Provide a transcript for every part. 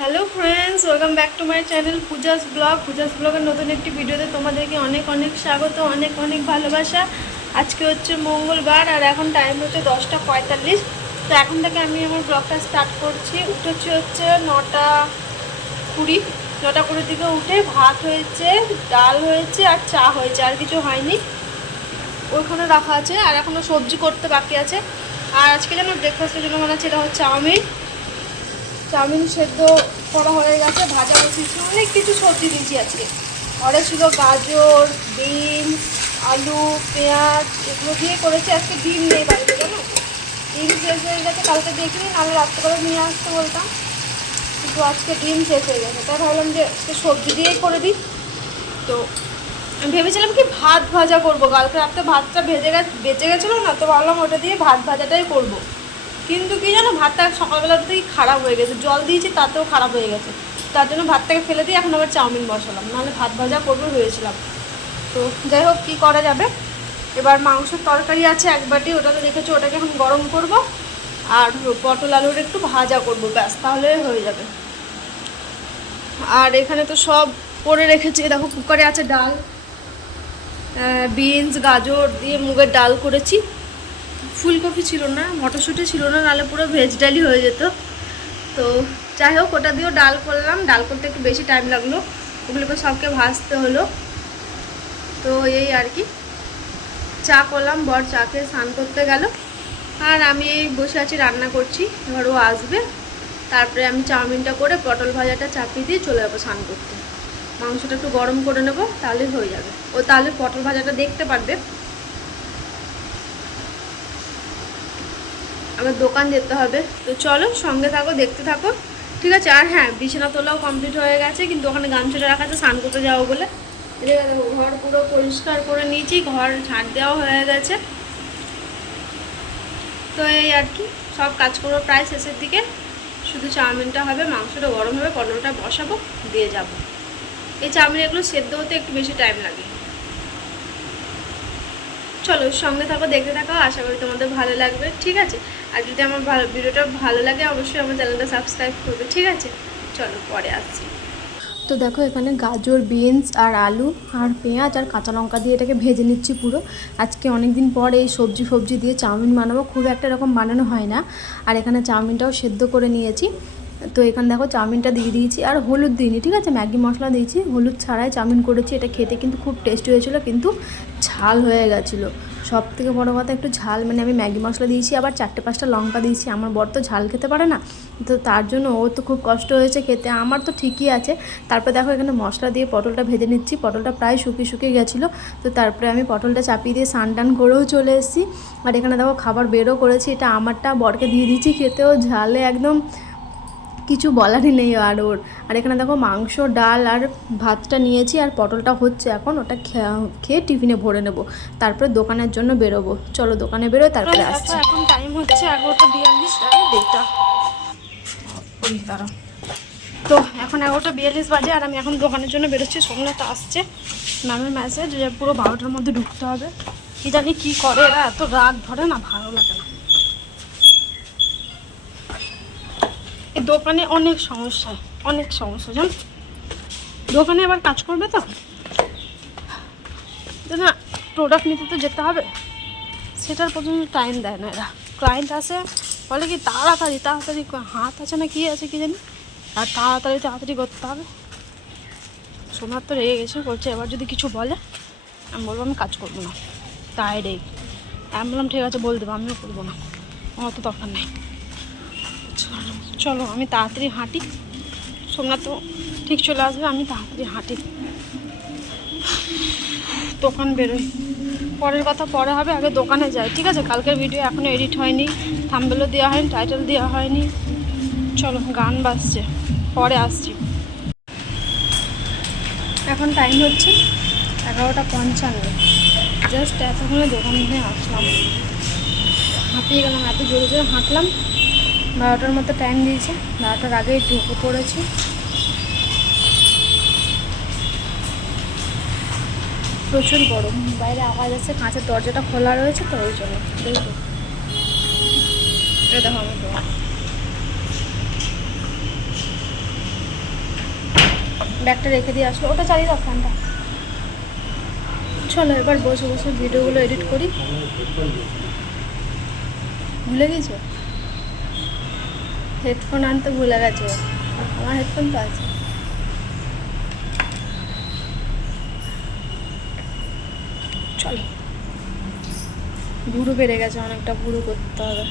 Hello friends welcome back to my channel Puja's blog Puja's ব্লগের নতুন একটি ভিডিওতে তোমাদেরকে অনেক অনেক স্বাগত, অনেক অনেক ভালোবাসা। আজকে হচ্ছে মঙ্গলবার আর এখন টাইম হচ্ছে দশটা পঁয়তাল্লিশ। তো এখন থেকে আমি আমার ব্লগটা স্টার্ট করছি। উঠেছি হচ্ছে নটা কুড়ি। নটা কুড়ির দিকে উঠে ভাত হয়েছে, ডাল হয়েছে আর চা হয়েছে, আর কিছু হয়নি। ওইখানে রাখা আছে, আর এখনও সবজি করতে বাকি আছে। আর আজকে যেন ব্রেকফাস্টের জন্য মনে এটা হচ্ছে চাউমিন চাউমিন সেদ্ধ করা হয়ে গেছে, ভাজা বসিয়েছি অনেক কিছু সবজি দিয়েছি আজকে। ঘরে ছিল গাজর, বিন, আলু, পেঁয়াজ, এগুলো দিয়ে করেছি। আজকে ডিম নেই বাড়িতে, জানো? ডিম শেষ হয়ে গেছে, কালকে দেখিনি, নাহলে রাত্রে করে নিয়ে আসতে বলতাম। কিন্তু আজকে ডিম শেষ হয়ে গেছে, তাই ভাবলাম যে আজকে সবজি দিয়েই করে দিই। তো ভেবেছিলাম কি ভাত ভাজা করব, কালকে রাত্রে ভাতটা ভেজে গেছে, বেঁচে গেছিল না, তো ভাবলাম ওটা দিয়ে ভাত ভাজাটাই করব। কিন্তু কি জানো, ভাতটা সকালবেলাতেই খারাপ হয়ে গেছে। জল দিয়েছি, তাতেও খারাপ হয়ে গেছে। তার জন্য ভাতটাকে ফেলে দিয়ে এখন আবার চাউমিন বসালাম। নাহলে ভাত ভাজা করব ভেবেছিলাম। তো যাই হোক, কী করা যাবে? এবার মাংসের তরকারি আছে এক বাটি ওটাতে রেখেছি, ওটাকে এখন গরম করব। আর পটল আলুর একটু ভাজা করব, ব্যাস, তাহলে হয়ে যাবে। আর এখানে তো সব করে রেখেছি। দেখো, কুকারে আছে ডাল বিনস, গাজর দিয়ে মুগের ডাল করেছি। ফুলকপি ছিল না, মটরশুঁটি ছিল না, নাহলে পুরো ভেজ ডালই হয়ে যেত। তো যাই হোক, ওটা দিয়েও ডাল করলাম। ডাল করতে একটু বেশি টাইম লাগল। ওগুলোকে সবকে ভাজতে হলো। তো এই আর কি। চা করলাম, বর চা খেয়ে স্নান করতে গেল। আর আমি এই বসে আছি, রান্না করছি। এবার ও আসবে। তারপরে আমি চাউমিনটা করে পটল ভাজাটা চাপিয়ে দিয়ে চলে যাব স্নান করতে। মাংসটা একটু গরম করে নেব তাহলে হয়ে যাবে। ও তাহলে পটল ভাজাটা দেখতে পারবে। আমার দোকান যেতে হবে। তো চলো সঙ্গে থাকো, দেখতে থাকো। ঠিক আছে? আর হ্যাঁ বিছানা তোলাও কমপ্লিট হয়ে গেছে, কিন্তু ওখানে গামছাটা রাখা আছে স্নান করতে যাব বলে। এদিকে দেখো ঘর পুরো পরিষ্কার করে নিয়েছি, ঘর ঝাড় দেওয়া হয়ে গেছে। তো এই আর কি, সব কাজ করব প্রায় শেষের দিকে। শুধু চাউমিনটা হবে, মাংসটা গরম হবে পটলটা বসাবো, দিয়ে যাব। এই চাউমিন এগুলো সেদ্ধ হতে একটু বেশি টাইম লাগে। চলো সঙ্গে থাকো, দেখতে থাকো, আশা করি তোমাদের ভালো লাগবে, ঠিক আছে? আর যদি আমার ভালো, ভিডিওটা ভালো লাগে, অবশ্যই আমার চ্যানেলটা সাবস্ক্রাইব করবে, ঠিক আছে? চলো, পরে আসছি। তো দেখো, এখানে গাজর, বিনস আর আলু আর পেঁয়াজ আর কাঁচা লঙ্কা দিয়ে এটাকে ভেজে নিচ্ছি পুরো। আজকে অনেক দিন পর এই সবজি ফবজি দিয়ে চাউমিন বানাবো, খুব একটা এরকম বানানো হয় না। আর এখানে চাউমিনটাও সেদ্ধ করে নিয়েছি। তো এখানে দেখো চাউমিনটা দিয়ে দিয়েছি আর হলুদ দিইনি, ঠিক আছে? ম্যাগি মশলা দিয়েছি, হলুদ ছাড়াই চাউমিন করেছি। এটা খেতে কিন্তু খুব টেস্টি হয়েছিল, কিন্তু ঝাল হয়ে গেছিল। সব থেকে বড়ো কথা, একটু ঝাল মানে আমি ম্যাগি মশলা দিয়েছি, আবার চারটে পাঁচটা লঙ্কা দিয়েছি। আমার বর তো ঝাল খেতে পারে না, তো তার জন্য ও তো খুব কষ্ট হয়েছে খেতে। আমার তো ঠিকই আছে। তারপর দেখো এখানে মশলা দিয়ে পটলটা ভেজে নিচ্ছি। পটলটা প্রায় শুকিয়ে শুকিয়ে গেছিল, তো তারপরে আমি পটলটা চাপিয়ে দিয়ে সান টান করেও চলে এসেছি। আর এখানে দেখো খাবার বেরও করেছি। এটা আমারটা বরকে দিয়ে দিয়েছি, খেতেও ঝালে একদম। কিছু বলারই নেই আর ওর। আর এখানে দেখো মাংস ডাল আর ভাতটা নিয়েছি আর পটলটা হচ্ছে এখন ওটা খেয়ে টিফিনে ভরে নেব। তারপরে দোকানের জন্য বেরোবো। চলো দোকানে বেরোয় তারপরে আসছি। এখন টাইম হচ্ছে এগারোটা বিয়াল্লিশ তো এখন এগারোটা বিয়াল্লিশ বাজে আর আমি এখন দোকানের জন্য বেরোচ্ছি। সোমনাথ আসছে। ম্যামের মেসেজ যে পুরো বারোটার মধ্যে ঢুকতে হবে। কি জানি কী করে এরা এত রাগ ধরে না ভালো লাগে না। দোকানে অনেক সমস্যা অনেক সমস্যা। জান, দোকানে আবার কাজ করবে তো? না প্রোডাক্ট নিতে তো যেতে হবে। সেটার পর্যন্ত টাইম দেয় না এরা। ক্লায়েন্ট আসে, বলে কি, তাড়াতাড়ি তাড়াতাড়ি হাত আছে না কি আছে কি জানি? আর তাড়াতাড়ি তাড়াতাড়ি করতে হবে। সোনার তো রেগে গেছে, বলছে, এবার যদি কিছু বলে, আমি বলব, আমি কাজ করব না। তাই রেগ আমি বললাম, ঠিক আছে, বল দেবো, আমিও করব না। আমার তো দরকার নেই। চলো, আমি তাড়াতাড়ি হাঁটি। সোমনাথ তো ঠিক চলে আসবে, আমি তাড়াতাড়ি হাঁটি। দোকান বেরোই। পরের কথা পরে হবে, আগে দোকানে যাই। ঠিক আছে? কালকের ভিডিও এখনও এডিট হয়নি। থাম্বেলও দেওয়া হয়নি টাইটেল দেওয়া হয়নি। চলো, গান বাজছে। পরে আসছি। এখন টাইম হচ্ছে এগারোটা পঞ্চান্ন। জাস্ট এতক্ষণে দোকান আসলাম। হাঁপিয়ে গেলাম, এত জোরে জোরে হাঁটলাম। বারোটার মতো টাইম দিয়েছে। বারোটার আগেই ঢুকে পড়েছি। প্রচুর গরম। বাইরে আওয়াজ আছে কাঁচের দরজাটা খোলা রয়েছে, তো ওই জন্য। আমার ব্যাগটা রেখে দিয়ে আসলো। ওটা চালিয়ে দাও ফ্যানটা চলো, এবার বসে বসে ভিডিওগুলো এডিট করি। ভুলে গেছো? হেডফোন আনতে ভুলে গেছো আমার হেডফোন তো আছে। চলো। ভুরু বেড়ে গেছে, অনেকটা ভুরু করতে হবে।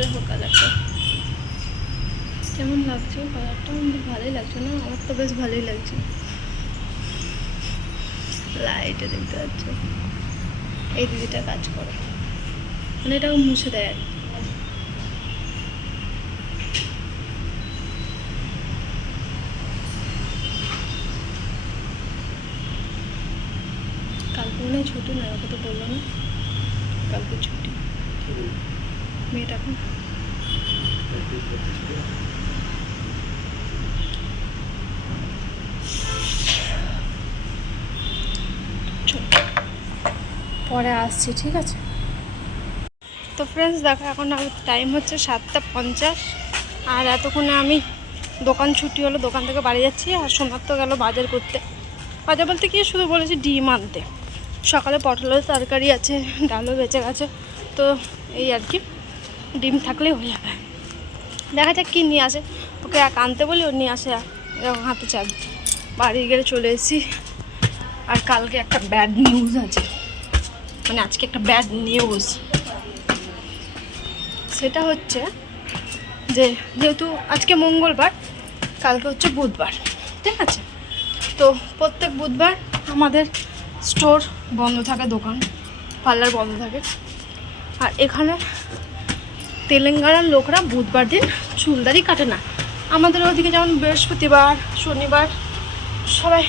দেখো কালারটা কেমন লাগছে? কালারটা কিন্তু ভালোই লাগছে না? আমার তো বেশ ভালোই লাগছে। লাইটে দেখতে পাচ্ছ? এই দিদিটা কাজ করে। মানে এটাও মুছে দেয়। আর। কালকে মনে হয় ছুটি নয়, ওকে তো বলল না কালকে ছুটি। মেয়েটা এখন পরে আসছি, ঠিক আছে? তো ফ্রেন্ডস দেখো, এখন টাইম হচ্ছে সাতটা পঞ্চাশ। আর এতক্ষণে আমি দোকান ছুটি হলো, দোকান থেকে বাড়ি যাচ্ছি আর সোনার তো গেল বাজার করতে। বাজার বলতে কি, শুধু বলেছি ডিম আনতে। সকালে পটলের তরকারি আছে, ডালও বেঁচে গেছে, তো এই আর কি, ডিম থাকলেই হয়ে যাবে। দেখা যাক কী নিয়ে আসে। ওকে এক আনতে বলি, ও নিয়ে আসে এক। হাতে চাবি বাড়ি গেলে চলে এসেছি। আর কালকে একটা ব্যাড নিউজ আছে। মানে আজকে একটা ব্যাড নিউজ সেটা হচ্ছে যে যেহেতু আজকে মঙ্গলবার, কালকে হচ্ছে বুধবার, ঠিক আছে? তো প্রত্যেক বুধবার আমাদের স্টোর বন্ধ থাকে, দোকান, পার্লার বন্ধ থাকে। আর এখানে তেলেঙ্গানার লোকরা বুধবার দিন চুলদারি কাটে না। আমাদের ওদিকে যেমন বৃহস্পতিবার, শনিবার, সবাই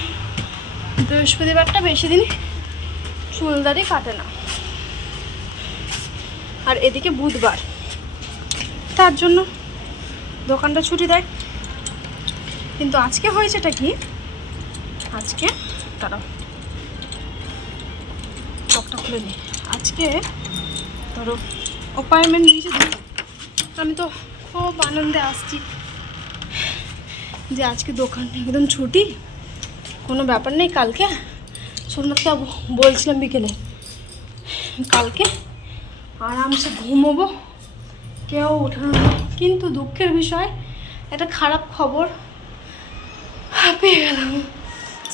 বৃহস্পতিবারটা বেশি দিন চুলদারি কাটে না। আর এদিকে বুধবার। তার জন্য। দোকানটা ছুটি দেয়। কিন্তু আজকে হয়েছেটা কি? আজকে তারা চকটা খুলে নিই আজকে, ধরো অ্যাপয়েন্টমেন্ট দিয়েছে আমি তো খুব আনন্দে আসছি যে আজকে দোকান একদম ছুটি। কোনো ব্যাপার নেই কালকে। সোমনাথকে বলছিলাম বিকেলে, কালকে আরামসে ঘুমোবো। কেউ ওঠানো কিন্তু দুঃখের বিষয়, একটা খারাপ খবর পেয়ে গেলাম।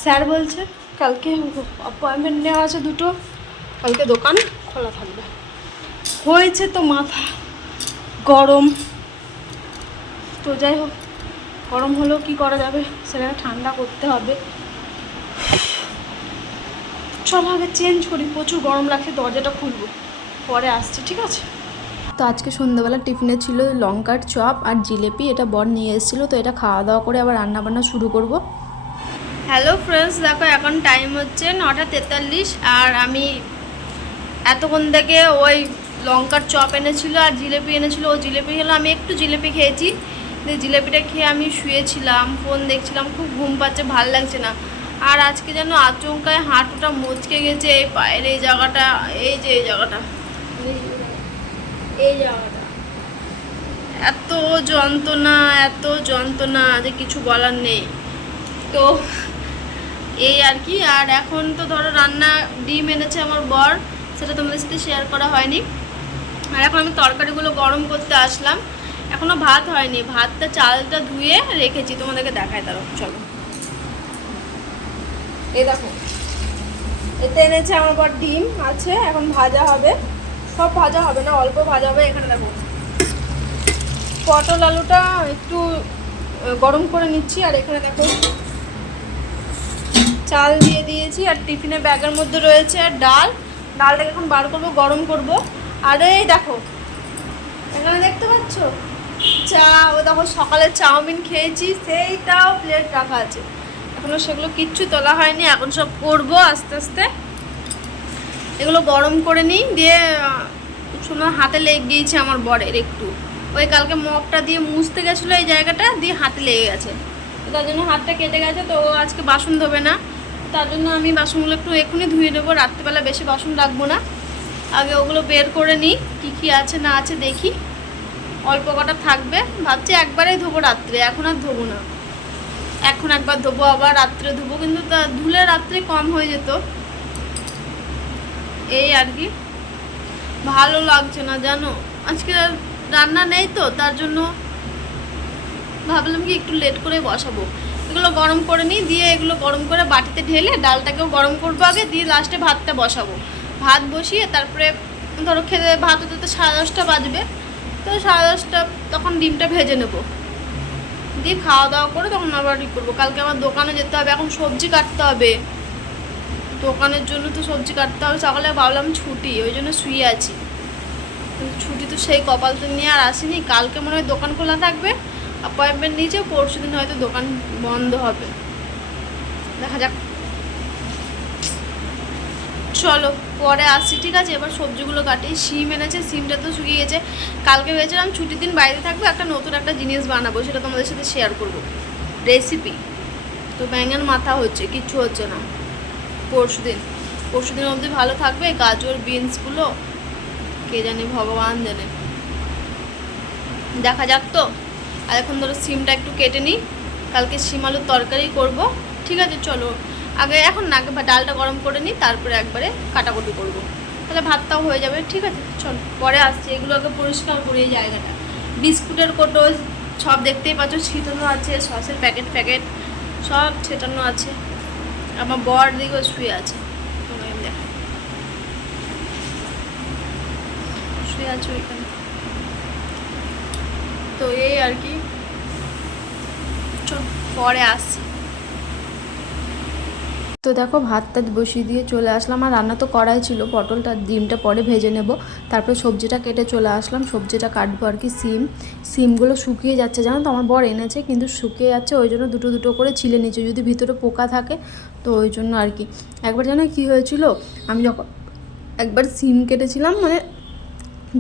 স্যার বলছে কালকে অ্যাপয়েন্টমেন্ট নেওয়া আছে দুটো, কালকে দোকান খোলা থাকবে। হয়েছে তো মাথা গরম। তো যাই হোক, গরম হলেও কি করা যাবে সেটা ঠান্ডা করতে হবে। চলো আগে চেঞ্জ করি, প্রচুর গরম লাগছে, দরজাটা খুলবো, পরে আসছি, ঠিক আছে? তো আজকে সন্ধ্যাবেলা টিফিনে ছিল লঙ্কার চপ আর জিলেপি, এটা বর নিয়ে এসেছিল, তো এটা খাওয়া দাওয়া করে আবার রান্না বান্না শুরু করব। হ্যালো ফ্রেন্ডস দেখো এখন টাইম হচ্ছে নটা তেতাল্লিশ আর আমি এতক্ষণ থেকে ওই লঙ্কার চপ এনেছিল আর জিলেপি এনেছিল। ও জিলেপি খেলো আমি একটু জিলেপি খেয়েছি। জিলেপিটা খেয়ে আমি শুয়েছিলাম ফোন দেখছিলাম, খুব ঘুম পাচ্ছে, ভালো লাগছে না। আর আজকে যেন আচমকায় হাঁটুটা মচকে গেছে, এই পায়ের এই জায়গাটা, এই যে এই জায়গাটা। এই এত যন্ত্রণা এত যন্ত্রণা যে কিছু বলার নেই। তো এই আর কি আর এখন তো ধরো রান্না ডিম এনেছে আমার বর সেটা তোমাদের সাথে শেয়ার করা হয়নি। আর এখন আমি তরকারিগুলো গরম করতে আসলাম। এখনও ভাত হয়নি ভাতটা চালটা ধুয়ে রেখেছি তোমাদেরকে দেখায় তারও চলো। এই দেখো এতে এনেছে আমার বর ডিম আছে এখন ভাজা হবে। সব ভাজা হবে না, অল্প ভাজা হবে, এখানে দেখো। পটল আলুটা একটু গরম করে নিচ্ছি, আর এখানে দেখো, চাল দিয়ে দিয়েছি, আর টিফিনে ব্যাগের মধ্যে রয়েছে, আর ডাল। ডালটাকে এখন বার করব, গরম করব। আর এই দেখো, এখানে দেখতে পাচ্ছ? চা, ও দেখো, সকালে চাউমিন খেয়েছি, সেইটাও প্লেট রাখা আছে। এখনও সেগুলো কিচ্ছু তোলা হয়নি, এখন সব করব আস্তে আস্তে। এগুলো গরম করে নিই, দিয়ে শোনো, হাতে লেগে গিয়েছে আমার বরের একটু। ওই কালকে মগটা দিয়ে মুছতে গেছিল এই জায়গাটা, দিয়ে হাতে লেগে গেছে। তার জন্য হাতটা কেটে গেছে, তো ও আজকে বাসন ধোবে না। তার জন্য আমি বাসনগুলো একটু এখনই ধুয়ে নেব, রাত্রিবেলা বেশি বাসন রাখব না। আগে ওগুলো বের করে নিই, কী কী আছে না আছে দেখি। অল্প কটা থাকবে, ভাবছি একবারেই ধোবো রাত্রে, এখন আর ধোবো না। এখন একবার ধোবো, আবার রাত্রে ধোবো, কিন্তু তা ধুলে রাত্রে কম হয়ে যেত। এই আর কি। ভালো লাগছে না, জানো? আজকে রান্না নেই তো, তার জন্য ভাবলাম কি একটু লেট করে বসাবো। এগুলো গরম করে নিই, দিয়ে এগুলো গরম করে বাটিতে ঢেলে ডালটাকেও গরম করব আগে, দিয়ে লাস্টে ভাতটা বসাবো। ভাত বসিয়ে তারপরে ধরো খেতে, ভাত হতে তো সাড়ে দশটা বাজবে, তো সাড়ে দশটা তখন ডিমটা ভেজে নেব। দিয়ে খাওয়া দাওয়া করে তখন আবার ই করব। কালকে আমার দোকানে যেতে হবে, এখন সবজি কাটতে হবে। দোকানের জন্য তো সবজি কাটতে হবে, সকালে ভাবলাম ছুটি, ওই জন্য শুয়ে আছি। ছুটি তো সেই কপাল তো নিয়ে আর আসিনি, কালকে মনে হয় দোকান খোলা থাকবে অ্যাপয়েন্টমেন্ট নিয়েছে, পরশু দিন হয়তো দোকান বন্ধ হবে। দেখা যাক। চলো, পরে আসছি, ঠিক আছে? এবার সবজিগুলো কাটি সিম এনেছে সিমটা তো শুকিয়ে গেছে। কালকে ভেবেছিলাম ছুটির দিন বাইরে থাকব, একটা নতুন একটা জিনিস বানাবো, সেটা তোমাদের সাথে শেয়ার করব। রেসিপি তো ব্যাঙের মাথা হচ্ছে, কিচ্ছু হচ্ছে না। পরশু দিন পরশু দিন অবধি ভালো থাকবে? গাজর, বিনসগুলো? কে জানে, ভগবান জানে। দেখা যাক তো। আর এখন ধরো সিমটা একটু কেটে নিই। কালকে সিম আলুর তরকারি করব। ঠিক আছে, চলো। আগে এখন না, আগে ডালটা গরম করে নিই, তারপরে একবারে কাটাকুটি করব। তাহলে ভাতটাও হয়ে যাবে। ঠিক আছে, চলো, পরে আসছি। এগুলো আগে পরিষ্কার করি এই জায়গাটা। বিস্কুটের কোটো সব দেখতেই পাচ্ছ, ছিটানো আছে, সসের প্যাকেট প্যাকেট, সব ছেটানো আছে। আমার বর দিকে শুয়ে আছে। শুয়ে তো এই আর কি। পরে আসছি। তো দেখো ভাতটা বসিয়ে দিয়ে চলে আসলাম। আর রান্না তো করাই ছিল। পটলটা ডিমটা পরে ভেজে নেব। তারপরে সবজিটা কেটে চলে আসলাম। সবজিটা কাটবো আর কি, সিম। সিমগুলো শুকিয়ে যাচ্ছে। জানো তো, আমার বর এনেছে, কিন্তু শুকিয়ে যাচ্ছে। ওই জন্য দুটো দুটো করে ছিলে নিচ্ছে যদি ভিতরে পোকা থাকে তো ওই জন্য আর কি। একবার জানো কী হয়েছিল? আমি যখন একবার সিম কেটেছিলাম মানে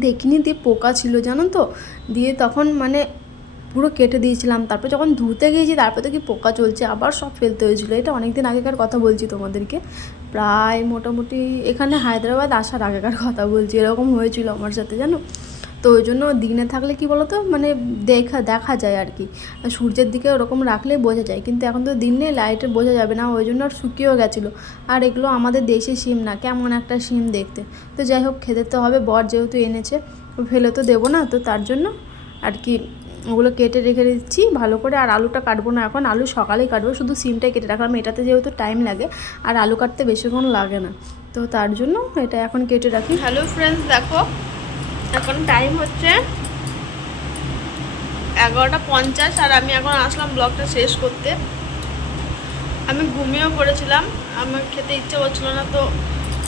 দেখিনি, দিয়ে পোকা ছিল, জানো তো? দিয়ে তখন মানে পুরো কেটে দিয়েছিলাম। তারপর যখন ধুতে গিয়েছি, তারপর তো কি পোকা চলছে, আবার সব ফেলতে হয়েছিল। এটা অনেক দিন আগেকার কথা বলছি তোমাদেরকে। প্রায় মোটামুটি এখানে হায়দ্রাবাদ আসার আগেকার কথা বলছি, এরকম হয়েছিল আমার সাথে, জানো? তো ওই জন্য দিনে থাকলে কি বলতো? মানে দেখা দেখা যায় আর কি। সূর্যের দিকে ওরকম রাখলে বোঝা যায়। কিন্তু এখন তো দিন লাইটে বোঝা যাবে না, ওই জন্য আর শুকিয়েও গেছিল। আর এগুলো আমাদের দেশে সিম না, কেমন একটা সিম দেখতে। তো যাই হোক, খেতে তো হবে, বর যেহেতু এনেছে ফেলে তো দেবো না, তো তার জন্য আর কি ওগুলো কেটে রেখে দিচ্ছি। ভালো করে আর আলুটা কাটবো না এখন, আলু সকালেই কাটবো, শুধু সিমটাই কেটে রাখলাম। এটাতে যেহেতু টাইম লাগে, আর আলু কাটতে বেশিক্ষণ লাগে না। তো তার জন্য এটা এখন কেটে রাখি। হ্যালো ফ্রেন্ডস দেখো এখন টাইম হচ্ছে এগারোটা পঞ্চাশ, আর আমি এখন আসলাম ব্লগটা শেষ করতে। আমি ঘুমিয়েও পড়েছিলাম, আমার খেতে ইচ্ছে করছিল না, তো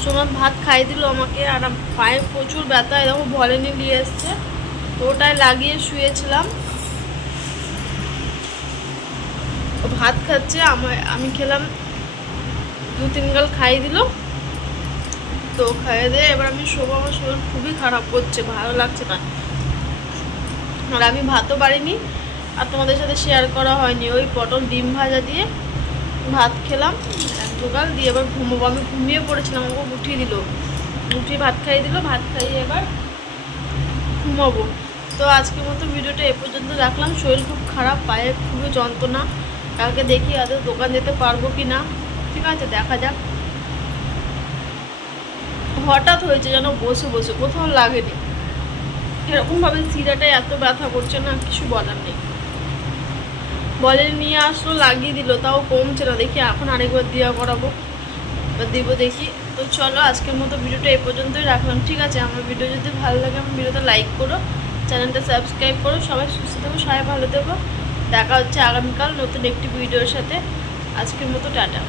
সোনার ভাত খাই দিল আমাকে, আর পায়ে প্রচুর ব্যথা এরকম ভলেনি নিয়ে এসছে। তো ওটায় লাগিয়ে শুয়েছিলাম। ভাত খাচ্ছে আমার আমি খেলাম দু তিন গাল খাই দিল। তো খাইয়ে দিয়ে এবার আমি শোবো, আমার শরীর খুবই খারাপ করছে, ভালো লাগছে না। আর আমি ভাতও পারিনি, আর তোমাদের সাথে শেয়ার করা হয়নি। ওই পটল ডিম ভাজা দিয়ে ভাত খেলাম, এক দুগাল দিয়ে এবার ঘুমোবো। আমি ঘুমিয়ে পড়েছিলাম, আমাকে উঠিয়ে দিল। উঠিয়ে ভাত খাইয়ে দিল, ভাত খাইয়ে এবার ঘুমাবো। তো আজকের মতো ভিডিওটা এ পর্যন্ত রাখলাম। শরীর খুব খারাপ, পায়ে খুবই যন্ত্রণা। কালকে দেখি আদৌ দোকান যেতে পারব কি না ঠিক আছে, দেখা যাক। হঠাৎ হয়েছে যেন বসে বসে, কোথাও লাগেনি। এরকমভাবে সিরাটায় এত ব্যথা করছে না, কিছু বলার নেই। বলে নিয়ে আসলো, লাগিয়ে দিল, তাও কমছে না। দেখি এখন আরেকবার দেওয়া করাবো। এবার দেবো দেখি। তো চলো, আজকের মতো ভিডিওটা এ পর্যন্তই রাখলাম। ঠিক আছে, আমার ভিডিও যদি ভালো লাগে, আমার ভিডিওটা লাইক করো, চ্যানেলটা সাবস্ক্রাইব করো, সবাই সুস্থ থাকো, সবাই ভালো থেকো। দেখা হচ্ছে আগামীকাল নতুন একটি ভিডিওর সাথে। আজকের মতো টাটা।